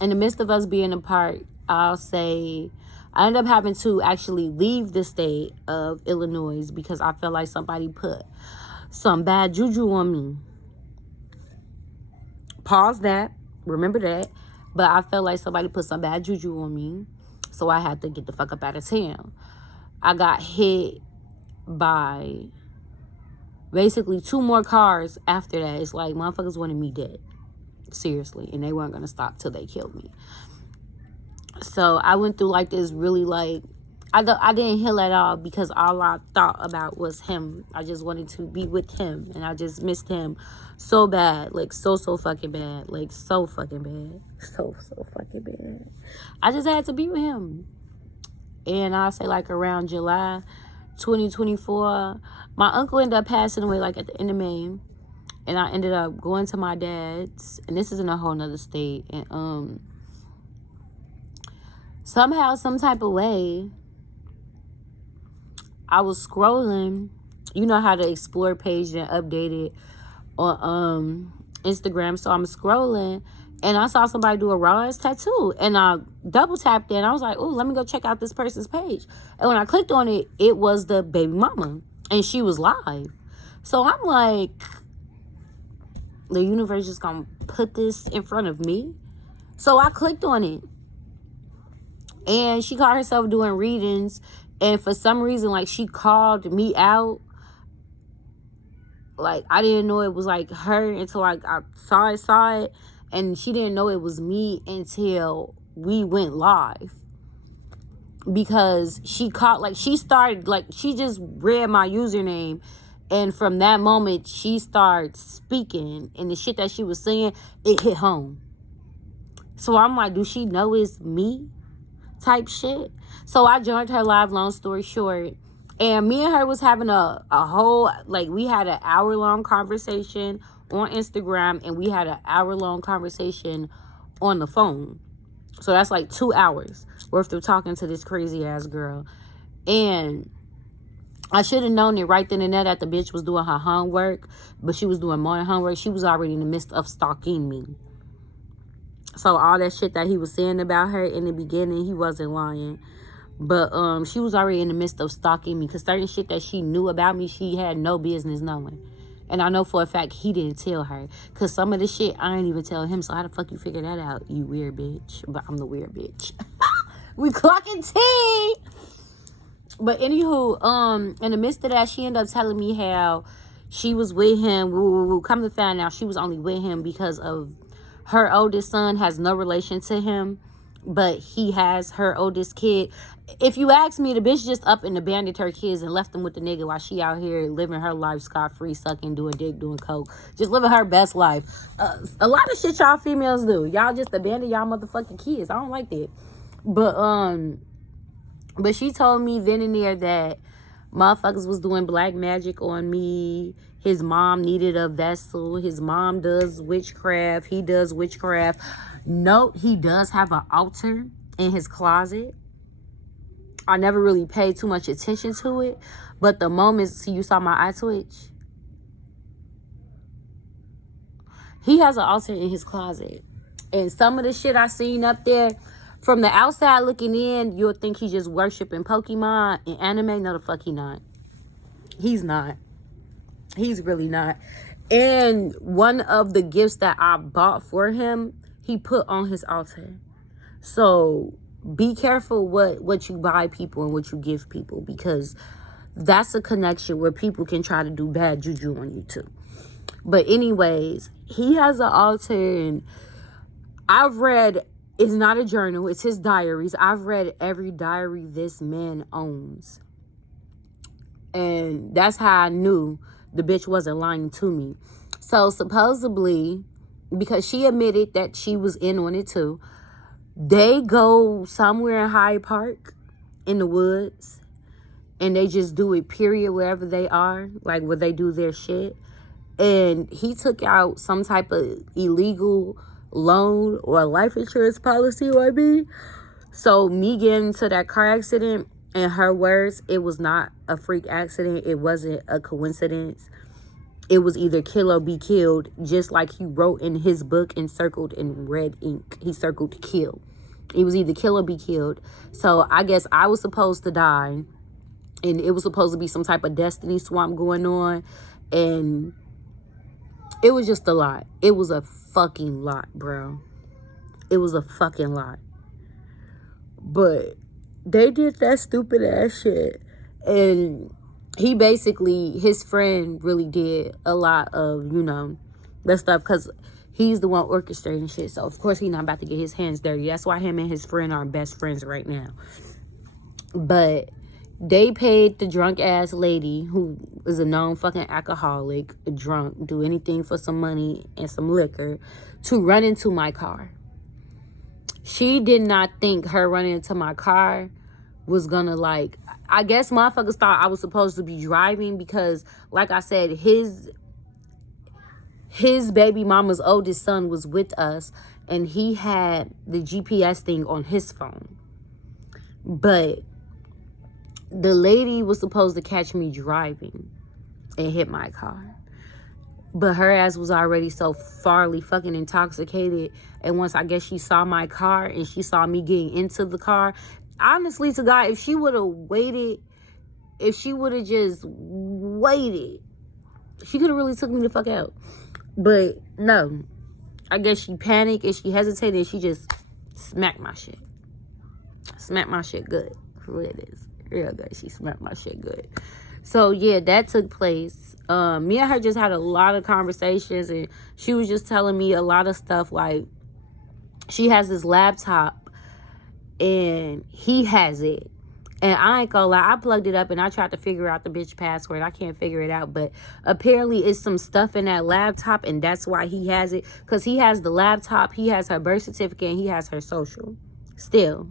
the midst of us being apart, I'll say I ended up having to actually leave the state of Illinois because I felt like somebody put some bad juju on me. Pause that. Remember that. But I felt like somebody put some bad juju on me. So I had to get the fuck up out of town. I got hit by basically 2 more cars after that. It's like motherfuckers wanted me dead. Seriously. And they weren't going to stop till they killed me. So I went through this really I didn't heal at all because all I thought about was him. I just wanted to be with him. And I just missed him so bad. So fucking bad. So fucking bad. So fucking bad. I just had to be with him. And I say around July 2024, my uncle ended up passing away at the end of May. And I ended up going to my dad's. And this is in a whole nother state. And somehow, some type of way, I was scrolling. You know how the Explore page and update it on Instagram. So I'm scrolling, and I saw somebody do a raw ass tattoo. And I double tapped it, and I was like, oh, let me go check out this person's page. And when I clicked on it, it was the baby mama. And she was live. So I'm like, the universe just gonna put this in front of me? So I clicked on it. And she called herself doing readings. And for some reason, she called me out. I didn't know it was, her until I saw it. And she didn't know it was me until we went live. because she caught, like, she started, like, she just read my username, and from that moment she started speaking, and the shit that she was saying, it hit home. So I'm like, do she know it's me type shit? So I joined her live, long story short, and me and her was having a whole, like, we had an hour-long conversation on Instagram, and we had an hour-long conversation on the phone. So that's like 2 hours worth of talking to this crazy ass girl. And I should have known it right then and there that the bitch was doing her homework, but she was doing more than homework. She was already in the midst of stalking me. So all that shit that he was saying about her in the beginning, he wasn't lying. But she was already in the midst of stalking me, because certain shit that she knew about me, she had no business knowing. And I know for a fact he didn't tell her, because some of the shit I ain't even tell him. So how the fuck you figure that out, you weird bitch? But I'm the weird bitch. We clocking tea. But anywho, in the midst of that, she ended up telling me how she was with him. Come to find out, she was only with him because of her oldest son has no relation to him, but he has her oldest kid. If you ask me, the bitch just up and abandoned her kids and left them with the nigga while she out here living her life scot-free, sucking, doing dick, doing coke, just living her best life. A lot of shit y'all females do. Y'all just abandon y'all motherfucking kids. I don't like that. But she told me then and there that motherfuckers was doing black magic on me. His mom needed a vessel. His mom does witchcraft. He does witchcraft. Note, he does have an altar in his closet. I never really paid too much attention to it. But the moment, see, you saw my eye twitch? He has an altar in his closet. And some of the shit I seen up there, from the outside looking in, you'll think he's just worshiping Pokemon and anime. No, the fuck he not. He's not. He's really not. And one of the gifts that I bought for him, he put on his altar. So be careful what you buy people and what you give people, because that's a connection where people can try to do bad juju on you too. But anyways, he has an altar, and I've read, it's not a journal, it's his diaries. I've read every diary this man owns. And that's how I knew the bitch wasn't lying to me. So supposedly, because she admitted that she was in on it too, they go somewhere in Hyde Park in the woods, and they just do it, period, wherever they are, like where they do their shit. And he took out some type of illegal loan or life insurance policy on me. So me getting into that car accident, in her words, it was not a freak accident. It wasn't a coincidence. It was either kill or be killed, just like he wrote in his book and circled in red ink. He circled kill. It was either kill or be killed. So I guess I was supposed to die, and it was supposed to be some type of destiny swamp going on, and it was just a lot. It was a fucking lot, bro. It was a fucking lot. But they did that stupid ass shit. And he basically, his friend really did a lot of, that stuff, because he's the one orchestrating shit. So, of course, he's not about to get his hands dirty. That's why him and his friend are best friends right now. But they paid the drunk ass lady, who is a known fucking alcoholic, a drunk, do anything for some money and some liquor, to run into my car. She did not think her running into my car was gonna, like, I guess motherfuckers thought I was supposed to be driving, because, like I said, his baby mama's oldest son was with us, and he had the GPS thing on his phone. But the lady was supposed to catch me driving and hit my car. But her ass was already so farly fucking intoxicated. And once I guess she saw my car and she saw me getting into the car, honestly to God, if she would have waited, if she would have just waited, she could have really took me the fuck out. But no, I guess she panicked and she hesitated and she just smacked my shit. Smacked my shit good. For real it is. Real good. She smacked my shit good. So yeah, that took place. Me and her just had a lot of conversations, and she was just telling me a lot of stuff. Like, she has this laptop and he has it, And I ain't gonna lie, I plugged it up and I tried to figure out the bitch password. I can't figure it out, but apparently it's some stuff in that laptop, and that's why he has it. Because he has the laptop, he has her birth certificate, and he has her social still.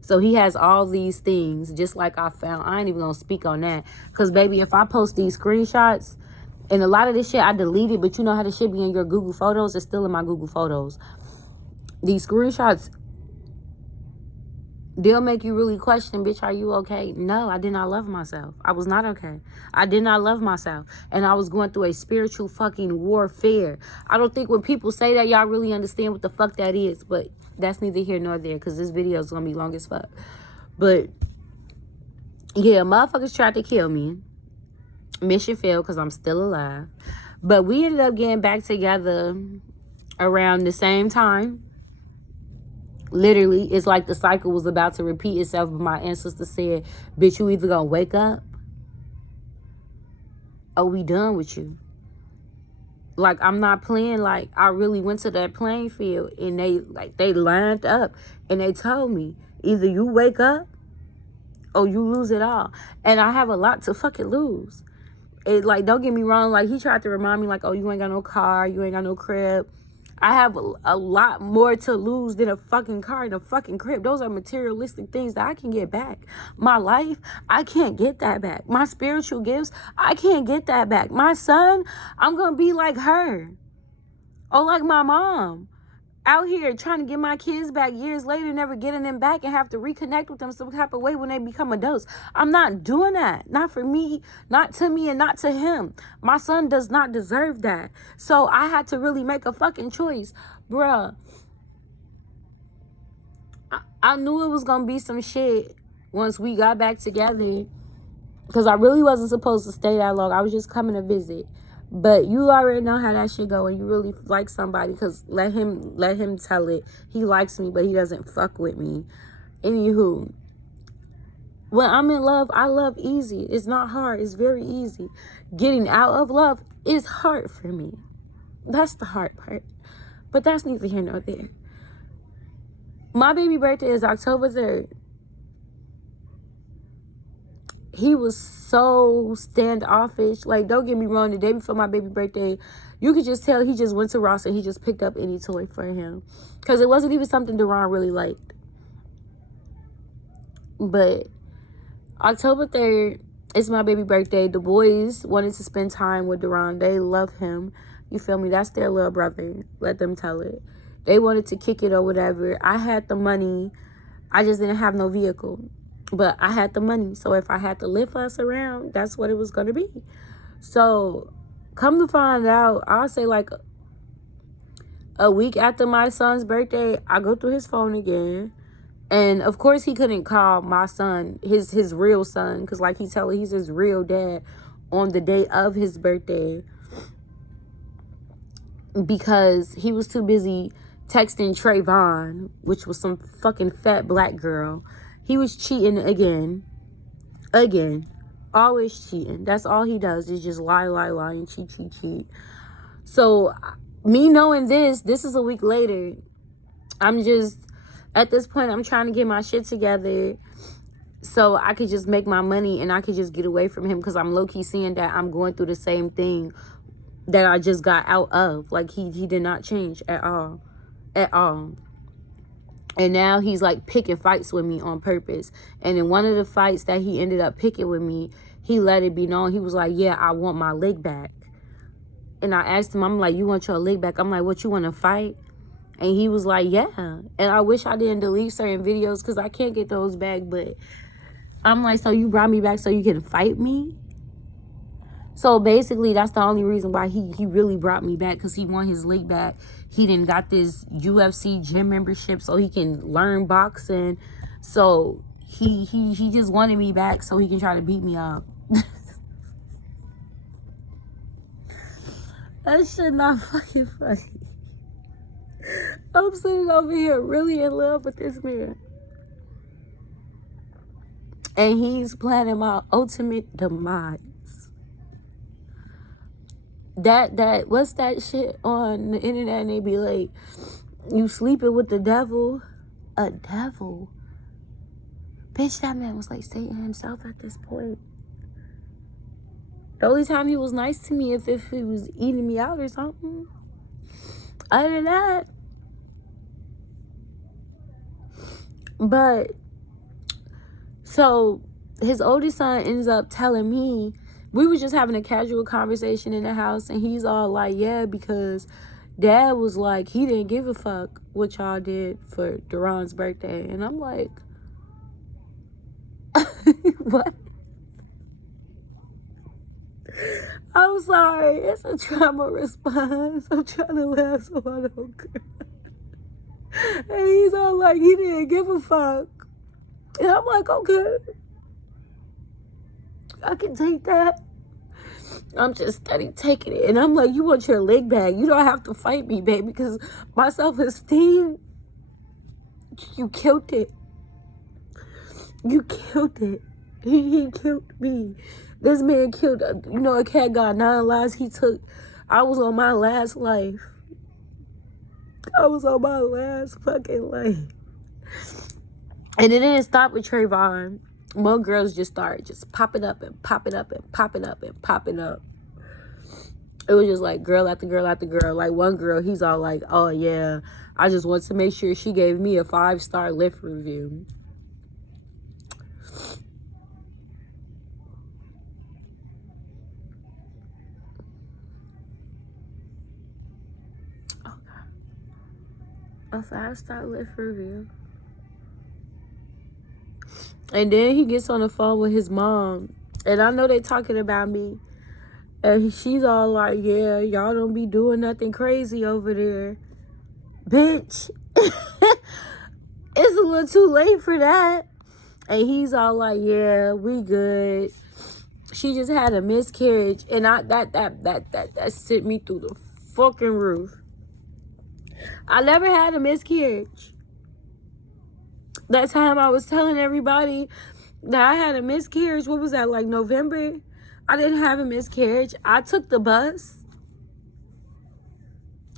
So he has all these things, just like I found. I ain't even gonna speak on that. Because, baby, if I post these screenshots, and a lot of this shit I deleted, but you know how this shit be in your Google Photos? It's still in my Google Photos. These screenshots, they'll make you really question, bitch, are you okay? No, I did not love myself. I was not okay. I did not love myself. And I was going through a spiritual fucking warfare. I don't think when people say that, y'all really understand what the fuck that is. But that's neither here nor there, because this video is going to be long as fuck. But, yeah, motherfuckers tried to kill me. Mission failed because I'm still alive. But we ended up getting back together around the same time. Literally, it's like the cycle was about to repeat itself, but my ancestor said, bitch, you either gonna wake up or we done with you. Like, I'm not playing. Like, I really went to that playing field, and they lined up, and they told me, either you wake up or you lose it all. And I have a lot to fucking lose. It, like, don't get me wrong, like, he tried to remind me, like, oh, you ain't got no car, you ain't got no crib. I have a lot more to lose than a fucking car and a fucking crib. Those are materialistic things that I can get back. My life, I can't get that back. My spiritual gifts, I can't get that back. My son, I'm going to be like her. Or like my mom. Out here trying to get my kids back years later, never getting them back, and have to reconnect with them some type of way when they become adults. I'm not doing that. Not for me, not to me, and not to him. My son does not deserve that. So I had to really make a fucking choice. Bruh, I knew it was going to be some shit once we got back together, because I really wasn't supposed to stay that long. I was just coming to visit. But you already know how that shit go when you really like somebody, because let him tell it. He likes me, but he doesn't fuck with me. Anywho, when I'm in love, I love easy. It's not hard. It's very easy. Getting out of love is hard for me. That's the hard part. But that's neither here nor there. My baby birthday is October 3rd. He was so standoffish. Like, don't get me wrong, the day before my baby birthday, you could just tell he just went to Ross and he just picked up any toy for him. Because it wasn't even something Deron really liked. But October 3rd, it's my baby birthday. The boys wanted to spend time with Deron. They love him. You feel me? That's their little brother. Let them tell it. They wanted to kick it or whatever. I had the money. I just didn't have no vehicle. But I had the money. So if I had to lift us around, that's what it was going to be. So come to find out, I'll say like a week after my son's birthday, I go through his phone again. And of course he couldn't call my son, his real son. Because like he's his real dad on the day of his birthday. Because he was too busy texting Trayvon, which was some fucking fat black girl. He was cheating again. Always cheating. That's all he does is just lie, and cheat. So, me knowing this is a week later. I'm just, at this point, I'm trying to get my shit together so I could just make my money and I could just get away from him, because I'm low-key seeing that I'm going through the same thing that I just got out of. Like, he did not change at all. And now he's like picking fights with me on purpose. And in one of the fights that he ended up picking with me, he let it be known. He was like, yeah, I want my leg back. And I asked him, I'm like, you want your leg back? I'm like, what, you want to fight? And he was like, yeah. And I wish I didn't delete certain videos because I can't get those back. But I'm like, so you brought me back so you can fight me? So basically, that's the only reason why he really brought me back, because he want his leg back. He didn't got this UFC gym membership so he can learn boxing. So he just wanted me back so he can try to beat me up. That shit not fucking funny. I'm sitting over here really in love with this man. And he's planning my ultimate demise. That what's that shit on the internet, and they be like, you sleeping with the devil? A devil? Bitch, that man was like Satan himself at this point. The only time he was nice to me if he was eating me out or something. Other than that. But, so, his oldest son ends up telling me, we were just having a casual conversation in the house, and he's all like, yeah, because dad was like, he didn't give a fuck what y'all did for Duran's birthday. And I'm like, what? I'm sorry, it's a trauma response. I'm trying to laugh so I don't cry. And he's all like, he didn't give a fuck. And I'm like, okay, I can take that. I'm just steady taking it. And I'm like, you want your leg back. You don't have to fight me, baby, because my self-esteem, you killed it. You killed it. He killed me. This man killed, a cat got 9 lives. I was on my last life. I was on my last fucking life. And it didn't stop with Trayvon. More girls just started just popping up and popping up and popping up and popping up. It was just like girl after girl after girl. Like one girl, he's all like, oh yeah, I just want to make sure she gave me a 5-star Lyft review. A 5-star Lyft review. And then he gets on the phone with his mom. And I know they talking about me. And she's all like, yeah, y'all don't be doing nothing crazy over there. Bitch. It's a little too late for that. And he's all like, yeah, we good. She just had a miscarriage. And that sent me through the fucking roof. I never had a miscarriage. That time I was telling everybody that I had a miscarriage. What was that, like November? I didn't have a miscarriage. I took the bus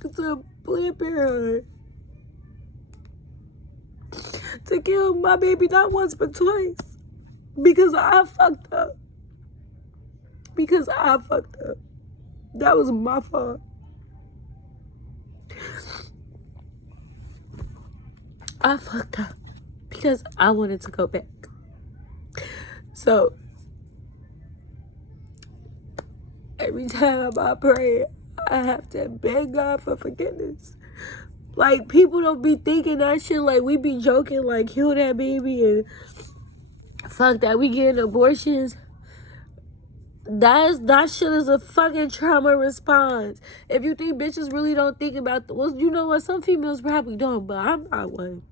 to Planned Parenthood to kill my baby not once but twice. Because I fucked up. That was my fault. I fucked up because I wanted to go back. So, every time I pray, I have to beg God for forgiveness. Like, people don't be thinking that shit. Like, we be joking, like, kill that baby and fuck that, we getting abortions. That shit is a fucking trauma response. If you think bitches really don't think about, well, you know what? Some females probably don't, but I'm not one.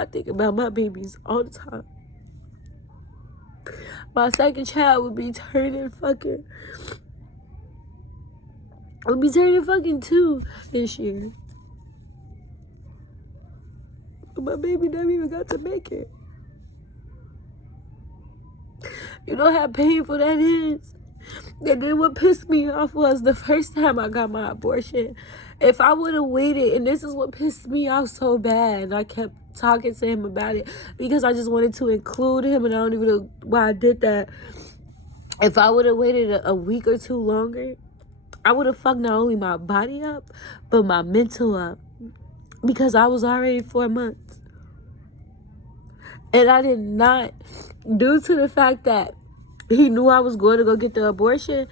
I think about my babies all the time. My second child would be turning fucking 2 this year. But my baby never even got to make it. You know how painful that is? And then what pissed me off was the first time I got my abortion. If I would have waited, and this is what pissed me off so bad, and I kept talking to him about it because I just wanted to include him, and I don't even know why I did that. If I would have waited a week or 2 longer, I would have fucked not only my body up, but my mental up. Because I was already 4 months. And I did not, due to the fact that he knew I was going to go get the abortion,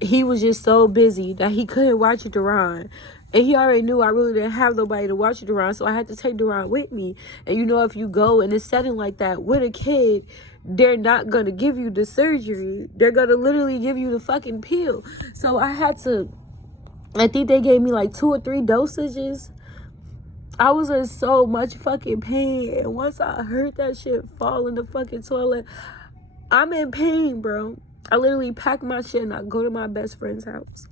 he was just so busy that he couldn't watch Duran. And he already knew I really didn't have nobody to watch Duran, so I had to take Duran with me. And you know, if you go in a setting like that with a kid, they're not going to give you the surgery. They're going to literally give you the fucking pill. So I think they gave me like 2 or 3 dosages. I was in so much fucking pain. And once I heard that shit fall in the fucking toilet, I'm in pain, bro. I literally pack my shit and I go to my best friend's house.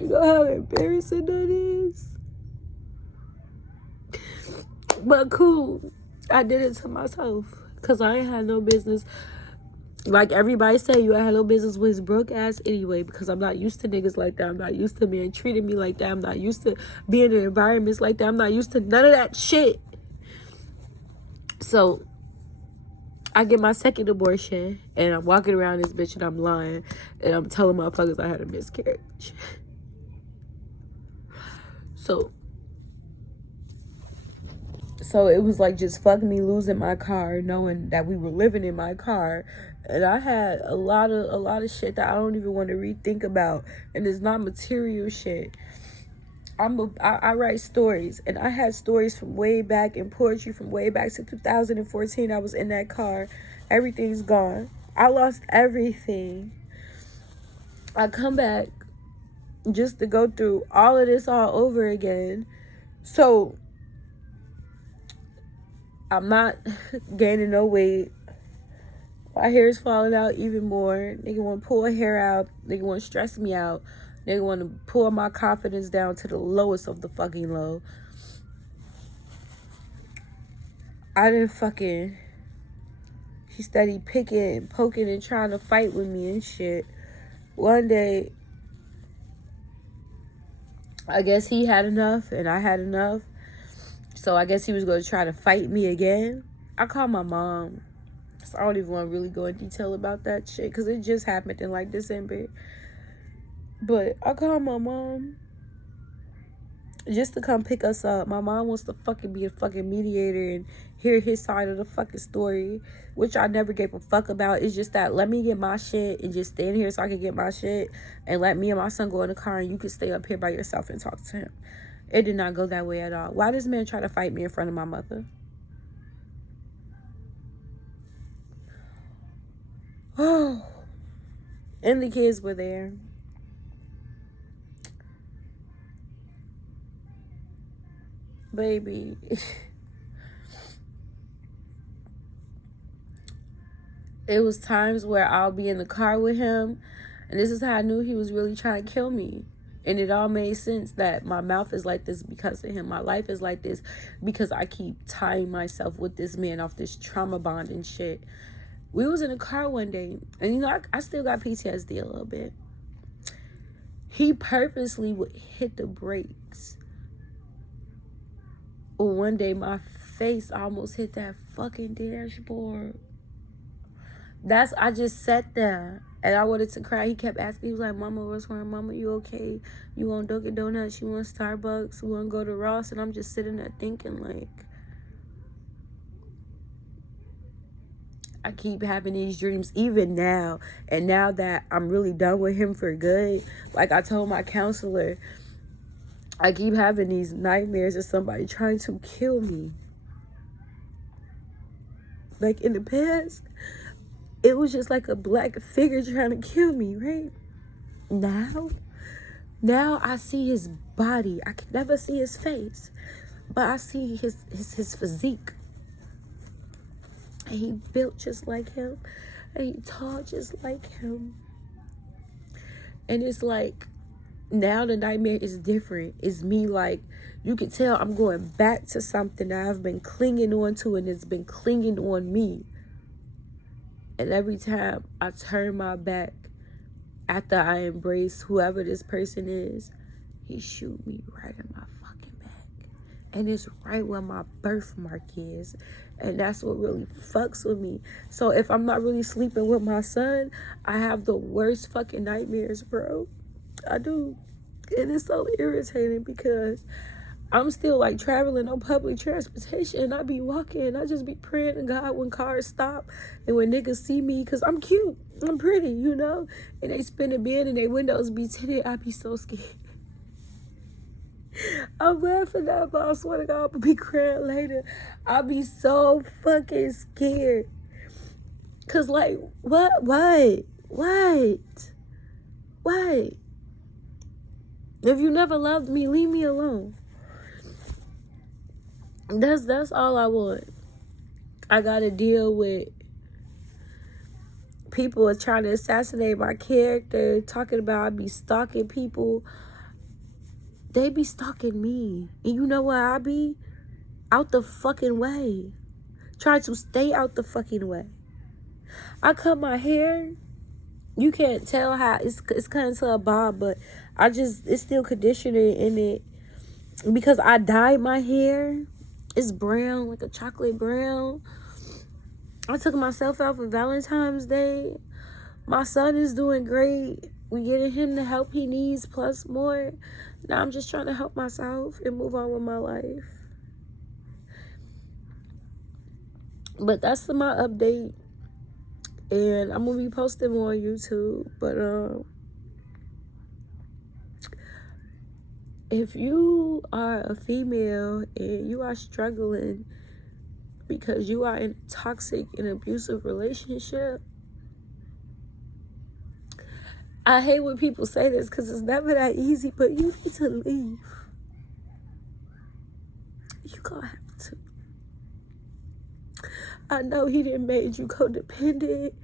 You know how embarrassing that is? But cool. I did it to myself. Because I ain't had no business. Like everybody say, you had no business with his broke ass anyway, because I'm not used to niggas like that. I'm not used to men treating me like that. I'm not used to being in environments like that. I'm not used to none of that shit. So I get my second abortion, and I'm walking around this bitch and I'm lying, and I'm telling motherfuckers I had a miscarriage. So it was like just fuck me losing my car, knowing that we were living in my car, and I had a lot of shit that I don't even want to rethink about, and it's not material shit. I write stories, and I had stories from way back in poetry from way back to 2014. I was in that car. Everything's gone. I lost everything. I come back just to go through all of this all over again. So I'm not gaining no weight. My hair is falling out even more. Nigga want to pull hair out. Nigga want to stress me out. Nigga want to pull my confidence down to the lowest of the fucking low. I didn't fucking... He steady picking and poking and trying to fight with me and shit. One day, I guess he had enough and I had enough. So I guess he was going to try to fight me again. I called my mom. So I don't even want to really go in detail about that shit, because it just happened in like December. But I called my mom just to come pick us up. My mom wants to fucking be a fucking mediator and hear his side of the fucking story, which I never gave a fuck about. It's just that let me get my shit and just stand here so I can get my shit, and let me and my son go in the car and you can stay up here by yourself and talk to him. It did not go that way at all. Why does man try to fight me in front of my mother? Oh, and the kids were there. Baby. It was times where I'll be in the car with him, and this is how I knew he was really trying to kill me. And it all made sense that my mouth is like this because of him. My life is like this because I keep tying myself with this man off this trauma bond and shit. We was in a car one day, and you know, I still got PTSD a little bit. He purposely would hit the brakes. One day my face almost hit that fucking dashboard. I just sat there and I wanted to cry. He kept asking, he was like, Mama, what's wrong? Mama, you okay? You want Dunkin' Donuts? You want Starbucks? You want to go to Ross? And I'm just sitting there thinking, like, I keep having these dreams even now. And now that I'm really done with him for good, like I told my counselor, I keep having these nightmares of somebody trying to kill me. Like in the past, it was just like a black figure trying to kill me, right? Now I see his body. I can never see his face, but I see his physique. And he built just like him, and he tall just like him. And it's like, now the nightmare is different. It's me, like, you can tell I'm going back to something that I've been clinging on to, and it's been clinging on me. And every time I turn my back after I embrace whoever this person is, he shoot me right in my fucking back. And it's right where my birthmark is. And that's what really fucks with me. So if I'm not really sleeping with my son, I have the worst fucking nightmares, bro. I do. And it's so irritating because I'm still like traveling on public transportation, and I be walking and I just be praying to God when cars stop and when niggas see me, because I'm cute, I'm pretty, you know, and they spin a bin and their windows be tinted. I be so scared. I'm laughing now, but I swear to God, I'll be crying later. I'll be so fucking scared. Cause like, what? If you never loved me, leave me alone. That's all I want. I gotta deal with people are trying to assassinate my character, talking about I be stalking people. They be stalking me. And you know where I be? Out the fucking way. Trying to stay out the fucking way. I cut my hair. You can't tell how it's cut into a bob, but it's still conditioner in it because I dyed my hair. It's brown, like a chocolate brown. I took myself out for Valentine's Day. My son is doing great. We getting him the help he needs plus more. Now I'm just trying to help myself and move on with my life. But that's my update. And I'm going to be posting more on YouTube. But if you are a female and you are struggling because you are in a toxic and abusive relationship, I hate when people say this because it's never that easy, but you need to leave. You gonna have to. I know he didn't make you codependent.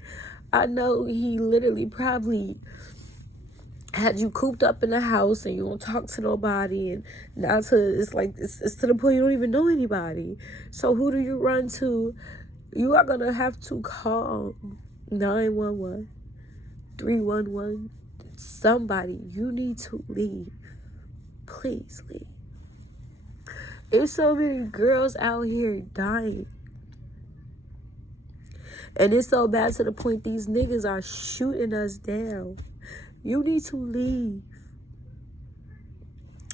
I know he literally probably had you cooped up in the house and you don't talk to nobody, and now it's to the point you don't even know anybody. So who do you run to? You are gonna have to call 911, 311, somebody. You need to leave. Please leave. There's so many girls out here dying. And it's so bad to the point these niggas are shooting us down. You need to leave.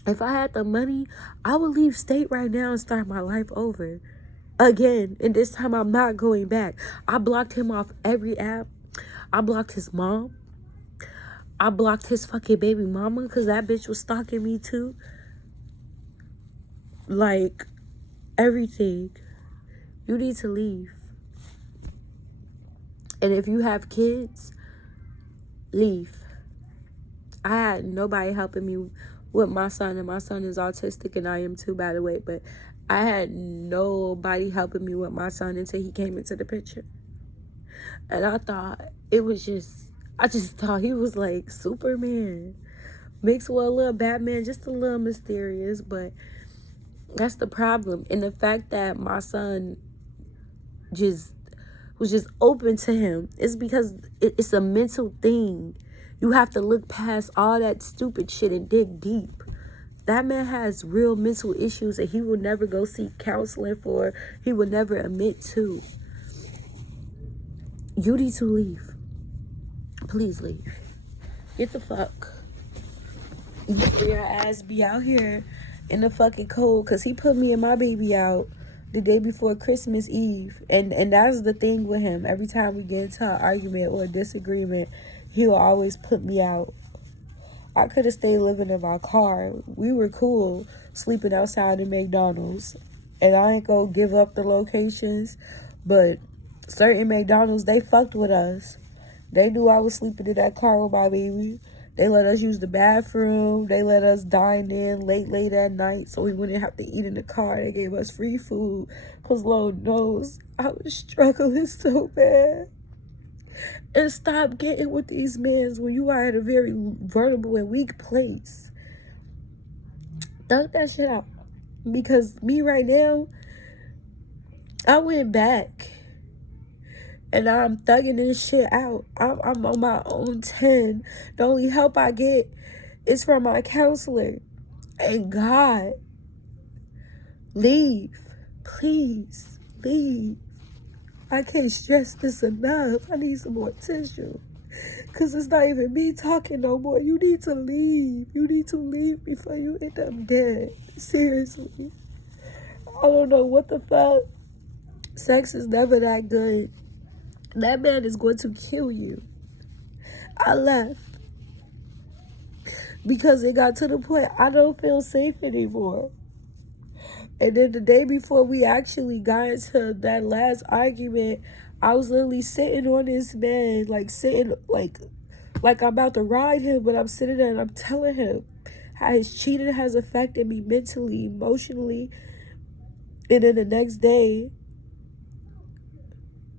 If I had the money, I would leave state right now and start my life over. Again. And this time I'm not going back. I blocked him off every app. I blocked his mom. I blocked his fucking baby mama because that bitch was stalking me too. Like, everything. You need to leave. And if you have kids, leave. I had nobody helping me with my son, and my son is autistic, and I am too, by the way. But I had nobody helping me with my son until he came into the picture. And I just thought he was like Superman mixed with a little Batman, just a little mysterious. But that's the problem. And the fact that my son was just open to him is because it's a mental thing. You have to look past all that stupid shit and dig deep. That man has real mental issues that he will never go seek counseling for. He will never admit to. You need to leave. Please leave. Get the fuck. Your ass be out here in the fucking cold, because he put me and my baby out the day before Christmas Eve. And that's the thing with him. Every time we get into an argument or a disagreement, he'll always put me out. I could have stayed living in my car. We were cool sleeping outside in McDonald's. And I ain't gonna give up the locations, but certain McDonald's, they fucked with us. They knew I was sleeping in that car with my baby. They let us use the bathroom. They let us dine in late at night so we wouldn't have to eat in the car. They gave us free food because Lord knows I was struggling so bad. And stop getting with these men when you are at a very vulnerable and weak place. Thug that shit out. Because me right now, I went back. And I'm thugging this shit out. I'm on my own 10. The only help I get is from my counselor. And God, leave. Please, leave. I can't stress this enough. I need some more tissue. Because it's not even me talking no more. You need to leave. You need to leave before you end up dead. Seriously. I don't know what the fuck. Sex is never that good. That man is going to kill you. I left because it got to the point I don't feel safe anymore. And then the day before we actually got into that last argument, I was literally sitting on this man, like sitting like I'm about to ride him, but I'm sitting there and I'm telling him how his cheating has affected me mentally, emotionally. And then the next day,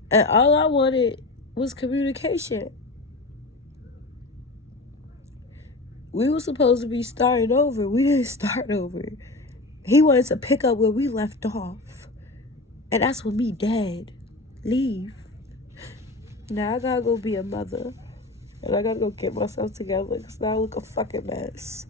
and all I wanted was communication. We were supposed to be starting over. We didn't start over. He wanted to pick up where we left off. And that's with me dead. Leave. Now I gotta go be a mother. And I gotta go get myself together because now I look a fucking mess.